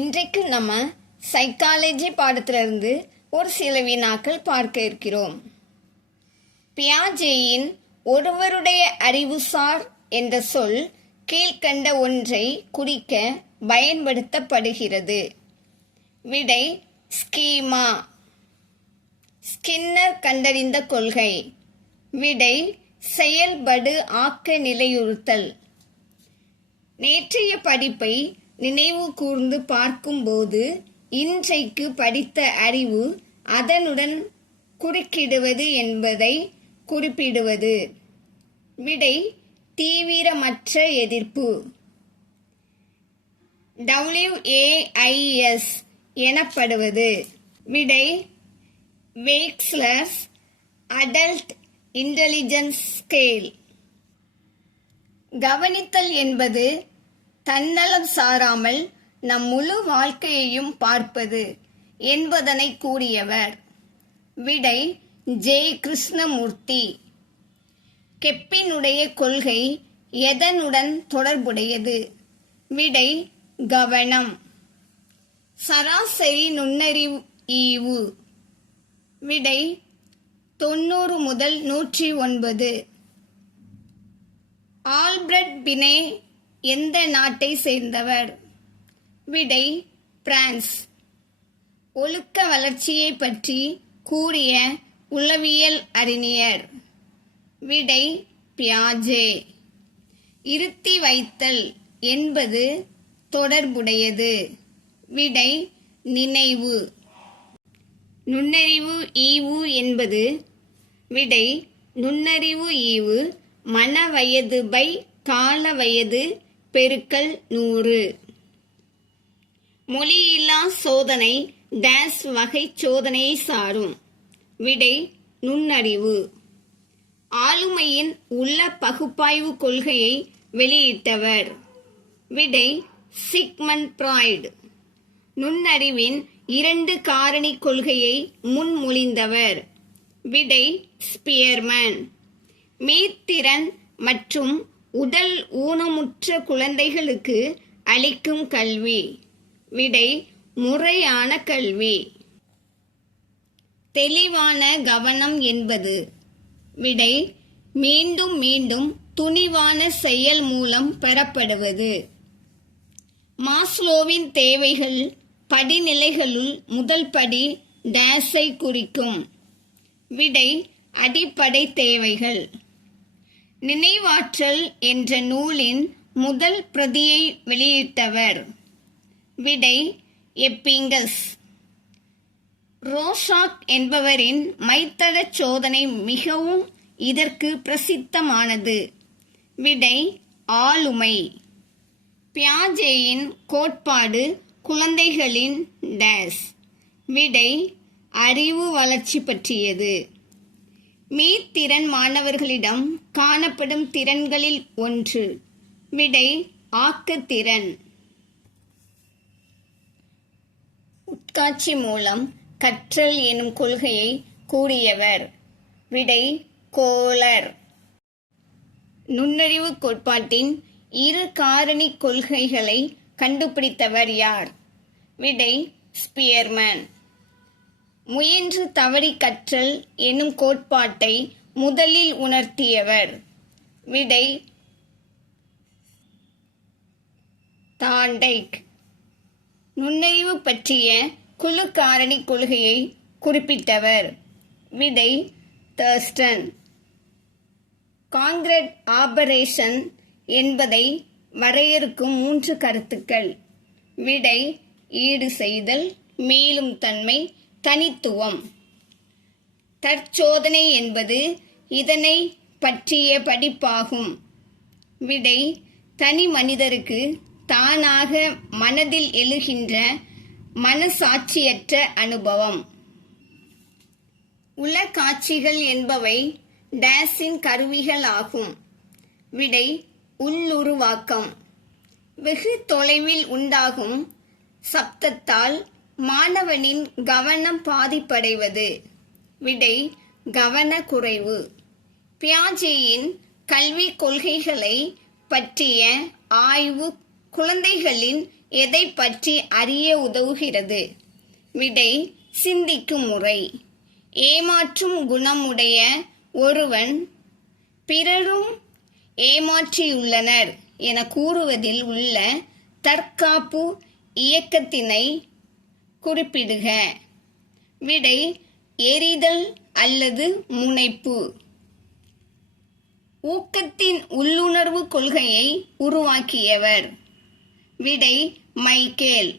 இன்றைக்கு நம்ம சைக்காலஜி பாடத்திலிருந்து ஒரு சில வினாக்கள் பார்க்க இருக்கிறோம். பியாஜேயின் ஒருவருடைய அறிவுசார் என்ற சொல் கீழ்க்கண்ட ஒன்றை குறிக்க பயன்படுத்தப்படுகிறது. விடை ஸ்கீமா. ஸ்கின்னர் கண்டறிந்த கொள்கை. விடை செயல்படு ஆக்க நிலையுறுத்தல். நேற்றைய படிப்பை நினைவு கூர்ந்து பார்க்கும்போது இன்றைக்கு படித்த அறிவு அதனுடன் குறுக்கிடுவது என்பதை குறிப்பிடுவது. விடை தீவிரமற்ற எதிர்ப்பு. WAIS எனப்படுவது. விடை வேக்ஸ்லர்ஸ் அடல்ட் இன்டெலிஜென்ஸ் ஸ்கேல். கவனித்தல் என்பது தன்னலம் சாராமல் நம் முழு வாழ்க்கையையும் பார்ப்பது என்பதனை கூறியவர். விடை ஜே. கிருஷ்ணமூர்த்தி. கெப்பினுடைய கொள்கை எதனுடன் தொடர்புடையது? விடை கவனம். சராசரி நுண்ணறிவு. விடை 90 முதல் 109. ஆல்பர்ட் பினே எந்த நாட்டை சேர்ந்தவர்? விடை பிரான்ஸ். ஒழுக்க வளர்ச்சியை பற்றி கூறிய உளவியல் அறிஞர். விடை பியாஜே. இருத்தி வைத்தல் என்பது தொடர்புடையது. விடை நினைவு. நுண்ணறிவு ஈவு என்பது. விடை நுண்ணறிவு ஈவு மன வயது பை கால வயது பெருக்கல் 100. மொழியில்லா சோதனை டேஸ் வகை சோதனையை சாரும். விடை நுண்ணறிவு. ஆளுமையின் உள்ள பகுப்பாய்வு கொள்கையை வெளியிட்டவர். விடை சிக்மண்ட் ஃப்ராய்டு. நுண்ணறிவின் 2 காரணி கொள்கையை முன்மொழிந்தவர். விடை ஸ்பியர்மேன். மீத்திறன் மற்றும் உடல் ஊனமுற்ற குழந்தைகளுக்கு அளிக்கும் கல்வி. விடை முறையான கல்வி. தெளிவான கவனம் என்பது. விடை மீண்டும் மீண்டும் துணிவான செயல் மூலம் பெறப்படுவது. மாஸ்லோவின் தேவைகள் படிநிலைகளுள் முதல் படி டேஸை குறிக்கும். விடை அடிப்படை தேவைகள். நினைவாற்றல் என்ற நூலின் முதல் பிரதியை வெளியிட்டவர். விடை எப்பிங்கஸ். ரோஷாக் என்பவரின் மைத்தட சோதனை மிகவும் இதற்கு பிரசித்தமானது. விடை ஆளுமை. பியாஜேயின் கோட்பாடு குழந்தைகளின் டேஸ். விடை அறிவு வளர்ச்சி பற்றியது. மீத்திறன் மாணவர்களிடம் காணப்படும் திறன்களில் ஒன்று. விடை ஆக்கத்திறன். உட்காட்சி மூலம் கற்றல் எனும் கொள்கையை கூறியவர். விடை கோலர். நுண்ணறிவு கோட்பாட்டின் 2 காரணி கொள்கைகளை கண்டுபிடித்தவர் யார்? விடை ஸ்பியர்மேன். முயன்று தவறி கற்றல் எனும் கோட்பாட்டை முதலில் உணர்த்தியவர். விடை தாண்டைக். நுண்ணறிவு பற்றிய குழு காரணி கொள்கையை குறிப்பிட்டவர். விடை தர்ஸ்டன். காங்கிரட் ஆபரேஷன் என்பதை வரையறுக்கும் 3 கருத்துக்கள். விடை ஈடு செய்தல், மீளும் தன்மை, தனித்துவம். தற்சோதனை என்பது இதனை பற்றிய படிப்பாகும். விடை தனி மனிதருக்கு தானாக மனதில் எழுகின்ற மனசாட்சியற்ற அனுபவம். உளக்காட்சிகள் என்பவை டேஸின் கருவிகள் ஆகும். விடை உள்ளுருவாக்கம். வெகு தொலைவில் உண்டாகும் சப்தத்தால் மாணவனின் கவனம் பாதிப்படைவது. விடை கவனக்குறைவு. பியாஜேயின் கல்வி கொள்கைகளை பற்றிய ஆய்வு குழந்தைகளின் எதை பற்றி அறிய உதவுகிறது? விடை சிந்திக்கும் முறை. ஏமாற்றும் குணமுடைய ஒருவன் பிறரும் ஏமாற்றியுள்ளனர் என கூறுவதில் உள்ள தற்காப்பு இயக்கத்தினை குறிப்பிடுக. விடை எறிதல் அல்லது முனைப்பு. ஊக்கத்தின் உள்ளுணர்வு கொள்கையை உருவாக்கியவர்? விடை மைக்கேல்.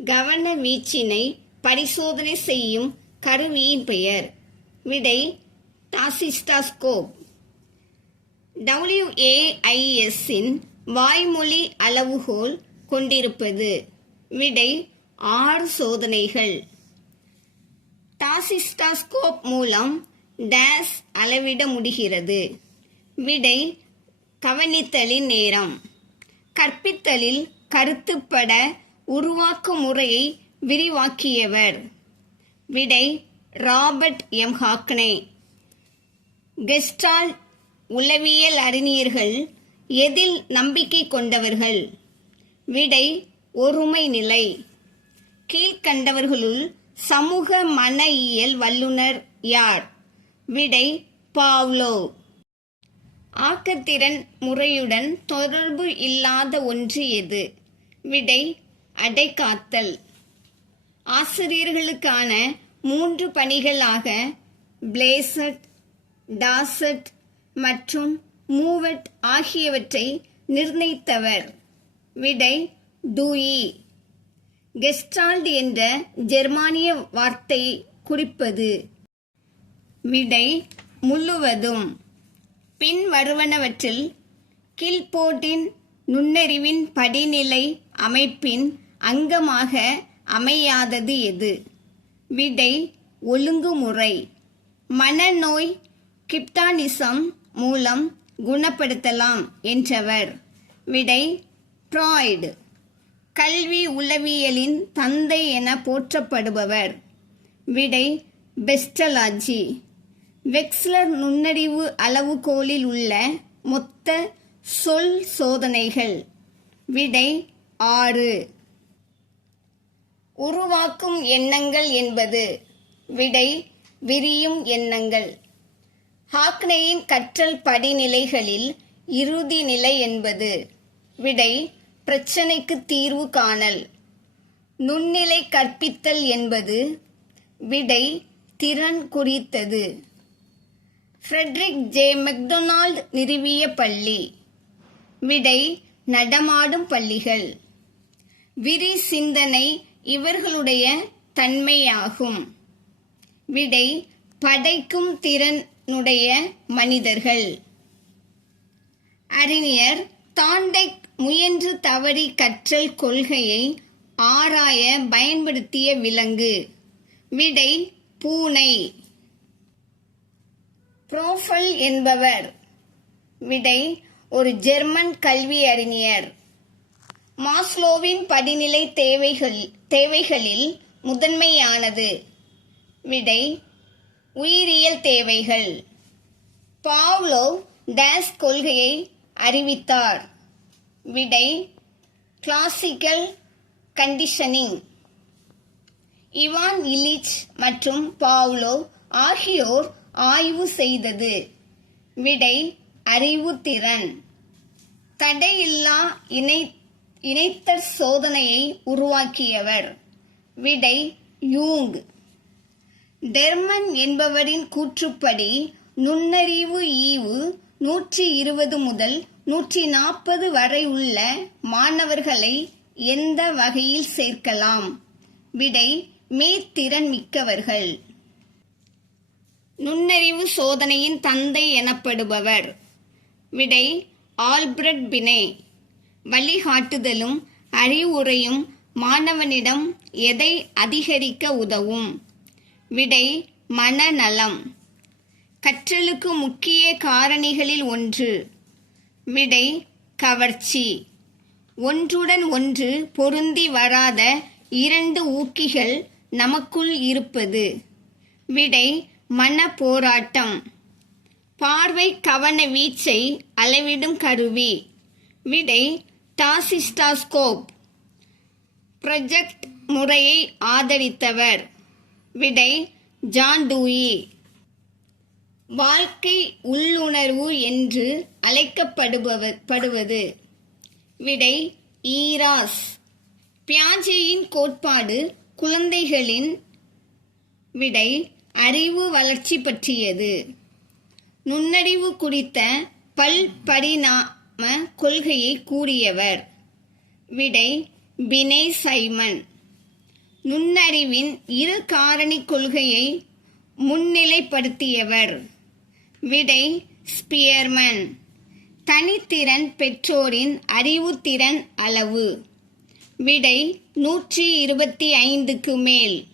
கவன வீச்சினை பரிசோதனை செய்யும் கருவியின் பெயர்? விடை டாசிஸ்டாஸ்கோப். WAIS-இன் வாய்மொழி அளவுகோல் கொண்டிருப்பது? விடை 6 சோதனைகள். டாசிஸ்டாஸ்கோப் மூலம் டேஸ் அளவிட முடிகிறது? விடை கவனித்தலின் நேரம். கற்பித்தலில் கருத்துப்பட உருவாக்க முறையை விரிவாக்கியவர்? விடை ராபர்ட் எம் ஹாக்னே. கெஸ்டால்ட் உளவியல் அறிஞர்கள் எதில் நம்பிக்கை கொண்டவர்கள்? விடை ஒருமை நிலை. கீழ்கண்டவர்களுள் சமூக மன இயல் வல்லுனர் யார்? விடை பாவ்லோவ். ஆக்கத்திறன் முறையுடன் தொடர்பு இல்லாத ஒன்று எது? விடை அடைகாத்தல். ஆசிரியர்களுக்கான 3 பணிகளாக பிளேசட், டாசட் மற்றும் மூவட் ஆகியவற்றை நிர்ணயித்தவர்? விடை டூயி. கெஸ்டால்ட் என்ற ஜெர்மானிய வார்த்தை குறிப்பது? விடை முழுவதும். பின்வருவனவற்றில் கில்போர்ட்டின் நுண்ணறிவின் படிநிலை அமைப்பின் அங்கமாக அமையாதது எது? விடை ஒழுங்குமுறை. மனநோய் கிப்டானிசம் மூலம் குணப்படுத்தலாம் என்றவர்? விடை ஃப்ராய்டு. கல்வி உளவியலின் தந்தை என போற்றப்படுபவர்? விடை பெஸ்டலாஜி. வெக்ஸ்லர் நுண்ணறிவு அளவுகோலில் உள்ள மொத்த சொல் சோதனைகள்? விடை 6. உருவாக்கும் எண்ணங்கள் என்பது? விடை விரியும் எண்ணங்கள். ஹாக்னேயின் கற்றல் படிநிலைகளில் இறுதி நிலை என்பது? விடை பிரச்சனைக்கு தீர்வு காணல். நுண்ணிலை கற்பித்தல் என்பது? விடை திறன் குறித்தது. ஃப்ரெட்ரிக் ஜே மெக்டொனால்ட் நிறுவிய பள்ளி? விடை நடமாடும் பள்ளிகள். விரி சிந்தனை இவர்களுடைய தன்மையாகும்? விடை படைக்கும் திறனுடைய மனிதர்கள். அறிஞர் தாண்டெக் முயன்று தவறி கற்றல் கொள்கையை ஆராய பயன்படுத்திய விலங்கு? விடை பூனை. ப்ரோஃபல் என்பவர்? விடை ஒரு கல்வி அறிஞர். மாஸ்லோவின் படிநிலை தேவைகளில் முதன்மையானது? விடை உயிரியல் தேவைகள். பாவ்லோவ் டேஸ் கொள்கையை அறிவித்தார்? விடை கிளாசிக்கல் கண்டிஷனிங். இவான் இலிச் மற்றும் பாவ்லோவ் ஆகியோர் ஆய்வு செய்தது? விடை அறிவுத்திறன். தடையில்லா இணைத்தற் சோதனையை உருவாக்கியவர்? விடை யூங். டெர்மன் என்பவரின் கூற்றுப்படி நுண்ணறிவு ஈவு 120 முதல் 140 வரை உள்ள மாணவர்களை எந்த வகையில் சேர்க்கலாம்? விடை மேத்திறன் மிக்கவர்கள். நுண்ணறிவு சோதனையின் தந்தை எனப்படுபவர்? விடை ஆல்பிரட் பினே. வழிகாட்டுதலும் அறிவுரையும் மாணவனிடம் எதை அதிகரிக்க உதவும்? விடை மனநலம். கற்றலுக்கு முக்கிய காரணிகளில் ஒன்று? விடை கவர்ச்சி. ஒன்றுடன் ஒன்று பொருந்தி வராத 2 ஊக்கிகள் நமக்குள் இருப்பது? விடை மன போராட்டம். பார்வை கவன வீச்சை அளவிடும் கருவி? விடை டாசிஸ்டாஸ்கோப் ப்ரொஜெக்ட் முறையை ஆதரித்தவர். விடை ஜான் டூயி. வாழ்க்கை உள்ளுணர்வு என்று அழைக்கப்படுவது. விடை ஈராஸ். பியாஜேயின் கோட்பாடு குழந்தைகளின். விடை அறிவு வளர்ச்சி பற்றியது. நுண்ணறிவு குறித்த பல்பரிணாம கொள்கையை கூறியவர். விடை பினே சைமன். நுண்ணறிவின் இரு காரணி கொள்கையை முன்னிலைப்படுத்தியவர். விடை ஸ்பியர்மன். தனித்திறன் பெற்றோரின் அறிவுத்திறன் அளவு. விடை 125க்கு மேல்.